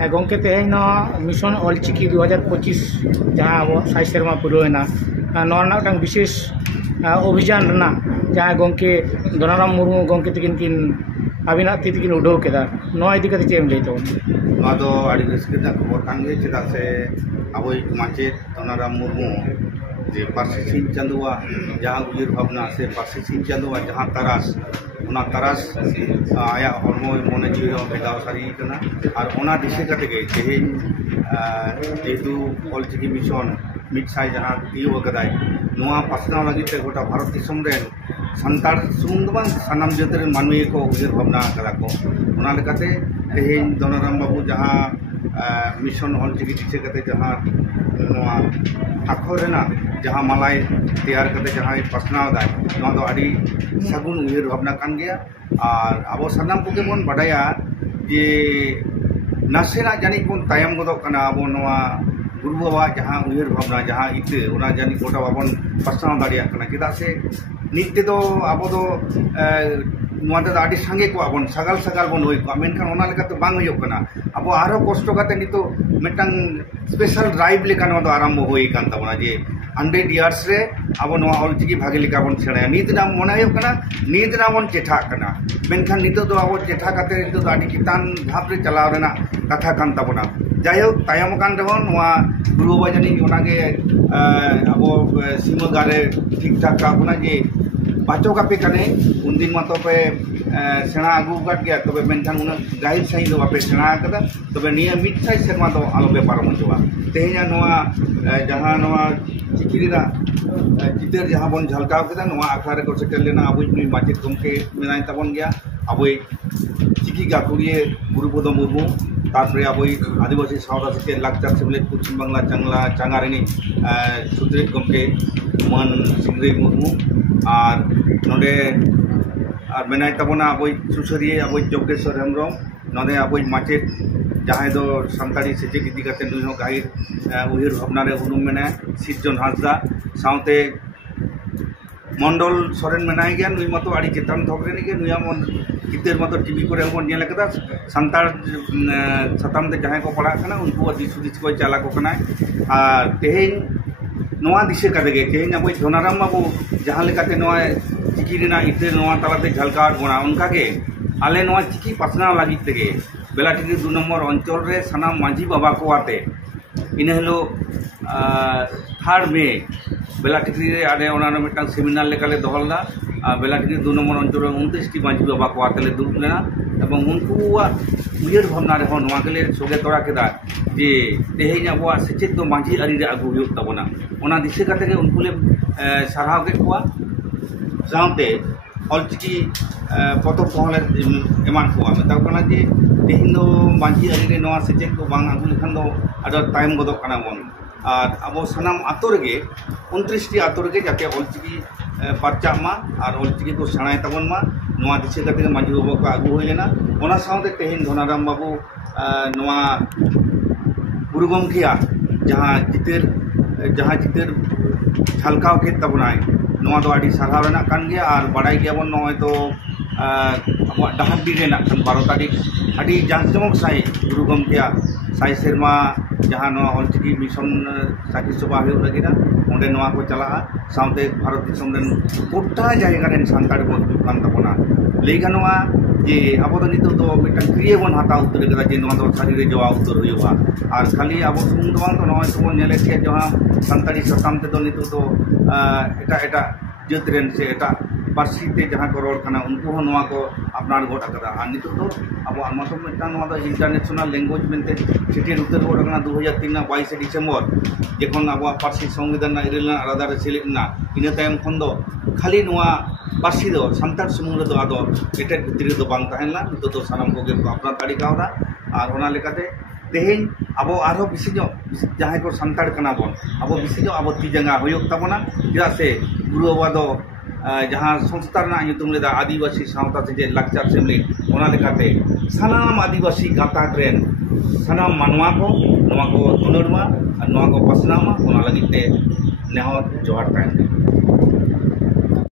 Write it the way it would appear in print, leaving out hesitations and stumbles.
गंके तेहन मिशन ऑलचिकी 2025 जहाँ अब 6 सेरमा पुरना विशेष अभियान जहाँ गंके धनाराम मुर्मू गंके तकिन किन अबिना ती तकिन उड़ाव केदा इदी कते चेम लई तबन खबर कान गे चेदा से अब माचेद धनाराम मुर्मू जे पार्सी सिंह चांदुआ जहाँ उयर भावना से पार्सी सिंह चांदुआ जहाँ तरास आया हरमो मने जीव भेदाव सारी और दिशे कते गे तेहेन जेतु ऑलचिकी मिशन मिडसाई जहाँ तीव कदाय नोआ पासनाव लगी ते गोटा भारत दिसम रेन संतार सुमुंग दो बांग सानाम जातिर मानवी को उयर भावना कदा को ओना लेकाते तेहेन धनाराम बाबू जहाँ मिशन ऑलचिकी दिशे कते जहाँ नोआ आखर रेना जहाँ मालाय तैयार करते जहाँ पासनाव दाय नोआ दो आदि सागुन उयर भावना कान गया और अब सानाम कोगे बन बाडाया जे नासेना जानी बन तायम गदो कना अब नोआ गुरु बाबा जहाँ उयर भावना जहाँ इते ओना जानी गोटा बाबन पासनाव दाड़िया कना चेदा से नित्य दो अब दो आदि सांगे को अब सगाल बन हुई को मेनखान ओना लेकाते बांग हुई कना अब आरो कष्ट काते नितो मिटंग स्पेशल ड्राइव लेका नोआ दो आरंभ हुई कान तबना जे 100 इयर्स रे अब नोआ ऑलचिकी भागे लेका बन सेणाया नित ना मने हुई कना नित ना बन चेठा कना मेनखान नितो दो अब चेठा काते नितो आदि चितान धाप रे चलाव रेना कथा कान तबना जायहोक तायम कान रहन नोआ गुरु बाबा जानी ओनागे अब सीमा गारे ठीक ठाक काबना जे बाचो कापे कने उनदिन मा तबे सेना आगु काट गया तबे मेनखान उन गाइड सही दो बापे सेना कदा तबे निया मिट साइ सेरमा दो आलो बेपार मजवा तेहेना नोआ जहां नोआ चिकिरिरा चितर जहां बन झलकाव केदा नोआ आखारे को सेटल लेना अब नुई माचेद गमके मेनाय तबन गया अब चिकी गाकुरिए गुरुपद मुर्मू तारपरे अब आदिवासी सावता से लाकचार सेमलेद पश्चिम बांगला चांगारेनी सुद्रित गमके मन सिंगरे मुर्मू और नोडे और मेनाय तबना अब सुसरिये अब जोगेश्वर हेम्ब्रम नोडे अब माचेद जहाँ दो सानताड़ी सेचेद इदी काते नुई हो गाइड उहिर भावना रे उनुम मेना सिरजन हांसदा साउते मंडल सोरेन मेनाय गया नुई मतो आड़ी चेतान थोकरेनी के नुया मन चितर मतो टीवी को बन नेल कदा संतार सताम ते जहाँ को पढ़ा कना उनको दिस दिस को चला को कना और तेहेन नोआ दिशे कदे गे तेहेन अब धनाराम बाबू जहाँ लेकाते नोआ चिकी रेना इते नोआ तालाते झलकाव बोना उनका के आले नोआ चिकी पासनाव लागि तेगे बेलाटिकी 2 नम्बर अंचल रे सानाम मांझी बाबा को आते इन हेलो 3 मे बेलाटिकी रे आडे ओना मिटन सेमिनार लेकाले दोहलदा बेलाटिकी 2 नम्बर अंचल 29 टी मांझी बाबा को आते दुरुब लेना एवं उनको उयर भावना रे नोआ केले सोगे तोड़ा केदा जे तेहेन अब सेचेद दो मांझी आरी रे आगु हुयो तबना ओना दिशे काते के उनको ले साराव के कुआ साउते ऑलचिकी पतब कोहले एमान को मेता कना जे तेहेन दो मांझी आरी रे नोआ सेचेद को बांग आगु लेखान दो आदो टाइम गदो कना बन और अब सानाम आतो रेगे 29 टी आतो रेगे जाते ऑलचिकी परचा मा और ऑलचिकी को सेणाय तबन मा नोआ दिशे काते मांझी बाबू को आगु होय लेना ओना साउते तेहेन धनाराम बाबू नोआ गुरु गमखिया जहाँ चितर झलकाव के तबनाय नोआ दो आड़ी सारहाव रेना कान गया और बाडाय गया बन नोय तो अब डाहाबी रेना 12 तारीख आड़ी जांजमक साई गुरु गमखिया 6 सेरमा जहाँ नोआ ऑलचिकी मिशन साखी सभा हुई लगी ओंडे नोआ को चला साउते भारत दिसम रेन गोटा जायगा रेन सानताड़ को दुकान तबना लई गानोआ जे अब नित दो मिटन क्रिए बन हता उतर कदा जे नोआ दो सारी रे जवा उतर हुआ और खाली अब सुमुंग दो तो नोय तो नेले के जहाँ सानताड़ी सताम ते दो नित दो एटा जात रेन से एटा पार्सी ते जहाँ को रोड खाना उनको हो नोआ को अपनार गोट कदा और नित दो अब मतलब मिटन नोआ दो इंटरनेशनल लैंग्वेज मेनते सेटेर उतर गोट कना 2003 22 डिसेम्बर जेखन अब पार्सी संविधान इरेल आलादा रे सेलेद ना इना तायम खन दो खाली नोआ पार्सी दो संतार सुमुंग दो आदो एटे भितरी दो बांग ताहेनला नित दो सानाम को गे अपना तालिकावदा और ओना लेकाते तेहेन अब आरो बिसिजो जहाँ को संताड़ कना बन अब बिसिजो अब ती जंगा होयोग तबना चेदा से गुरु बाबा दो जहाँ संस्था रेना nyutum लेदा आदिवासी सावता से लाकचार सेमलेद ओना लेकाते सानाम आदिवासी गाताक रेन सानाम मानवा को नोआ को दुलारमा और नोआ को पासनामा ओना लगिते नेहर जोहार ताहेन।